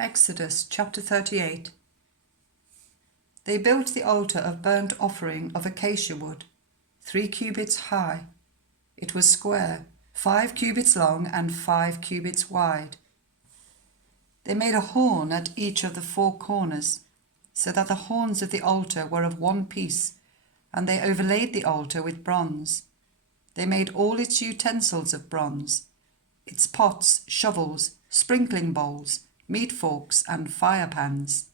Exodus chapter 38. They built the altar of burnt offering of acacia wood, 3 cubits high. It was square, 5 cubits long and 5 cubits wide. They made a horn at each of the 4 corners, so that the horns of the altar were of one piece, and they overlaid the altar with bronze. They made all its utensils of bronze, its pots, shovels, sprinkling bowls, meat forks, and fire pans.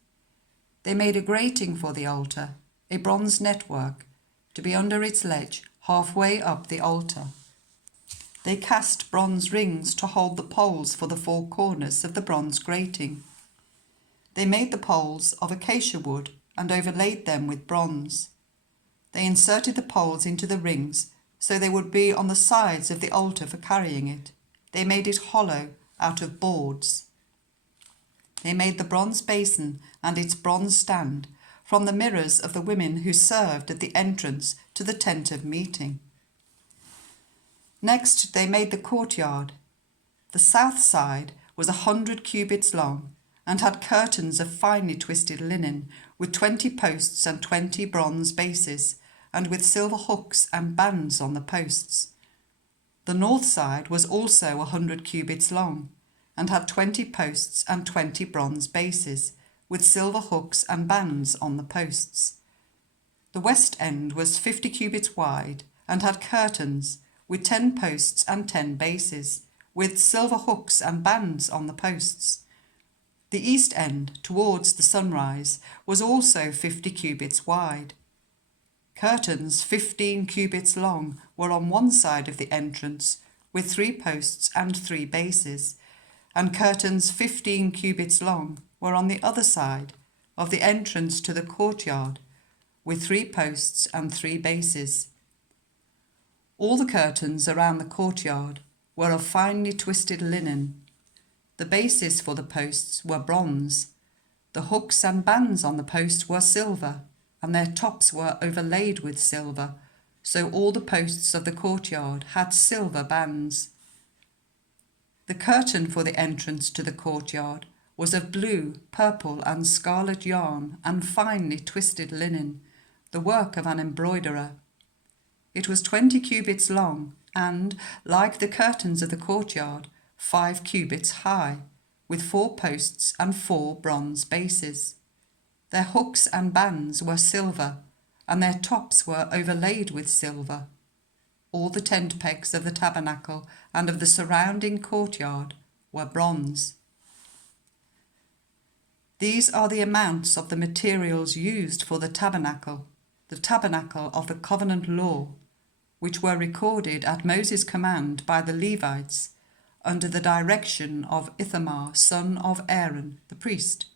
They made a grating for the altar, a bronze network, to be under its ledge halfway up the altar. They cast bronze rings to hold the poles for the 4 corners of the bronze grating. They made the poles of acacia wood and overlaid them with bronze. They inserted the poles into the rings so they would be on the sides of the altar for carrying it. They made it hollow out of boards. They made the bronze basin and its bronze stand from the mirrors of the women who served at the entrance to the tent of meeting. Next, they made the courtyard. The south side was 100 cubits long and had curtains of finely twisted linen with 20 posts and 20 bronze bases, and with silver hooks and bands on the posts. The north side was also 100 cubits long and had 20 posts and 20 bronze bases, with silver hooks and bands on the posts. The west end was 50 cubits wide and had curtains with 10 posts and 10 bases, with silver hooks and bands on the posts. The east end, towards the sunrise, was also 50 cubits wide. Curtains 15 cubits long were on one side of the entrance, with 3 posts and 3 bases, and curtains 15 cubits long were on the other side of the entrance to the courtyard, with 3 posts and 3 bases. All the curtains around the courtyard were of finely twisted linen. The bases for the posts were bronze. The hooks and bands on the posts were silver, and their tops were overlaid with silver, so all the posts of the courtyard had silver bands. The curtain for the entrance to the courtyard was of blue, purple, and scarlet yarn and finely twisted linen, the work of an embroiderer. It was 20 cubits long and, like the curtains of the courtyard, 5 cubits high, with 4 posts and 4 bronze bases. Their hooks and bands were silver, and their tops were overlaid with silver. All the tent pegs of the tabernacle and of the surrounding courtyard were bronze. These are the amounts of the materials used for the tabernacle of the covenant law, which were recorded at Moses' command by the Levites, under the direction of Ithamar, son of Aaron, the priest.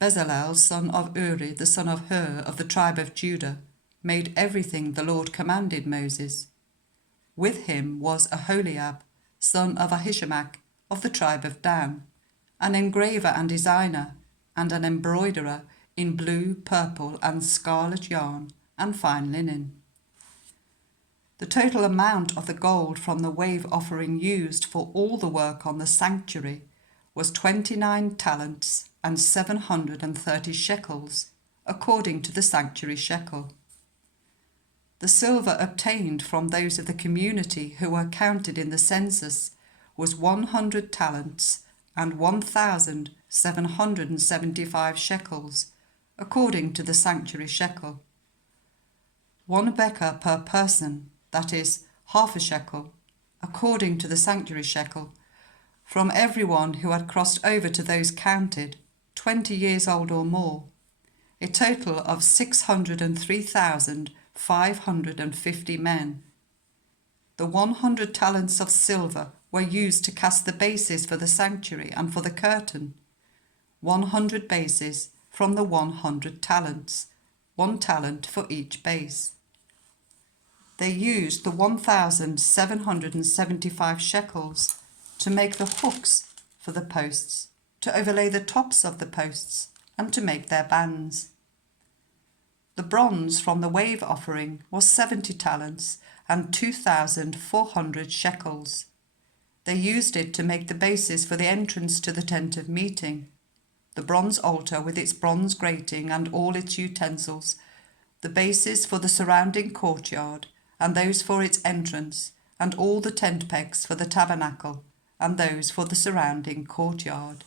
Bezalel, son of Uri, the son of Hur, of the tribe of Judah, made everything the Lord commanded Moses. With him was Aholiab, son of Ahishamach, of the tribe of Dan, an engraver and designer, and an embroiderer in blue, purple, and scarlet yarn and fine linen. The total amount of the gold from the wave offering used for all the work on the sanctuary was 29 talents and 730 shekels, according to the sanctuary shekel. The silver obtained from those of the community who were counted in the census was 100 talents and 1,775 shekels, according to the sanctuary shekel. 1 bekah per person, that is, half a shekel, according to the sanctuary shekel, from everyone who had crossed over to those counted, 20 years old or more, a total of 603,550 men. The 100 talents of silver were used to cast the bases for the sanctuary and for the curtain, 100 bases from the 100 talents, 1 talent for each base. They used the 1,775 shekels to make the hooks for the posts, to overlay the tops of the posts, and to make their bands. The bronze from the wave offering was 70 talents and 2,400 shekels. They used it to make the bases for the entrance to the tent of meeting, the bronze altar with its bronze grating and all its utensils, the bases for the surrounding courtyard, and those for its entrance, and all the tent pegs for the tabernacle, and those for the surrounding courtyard.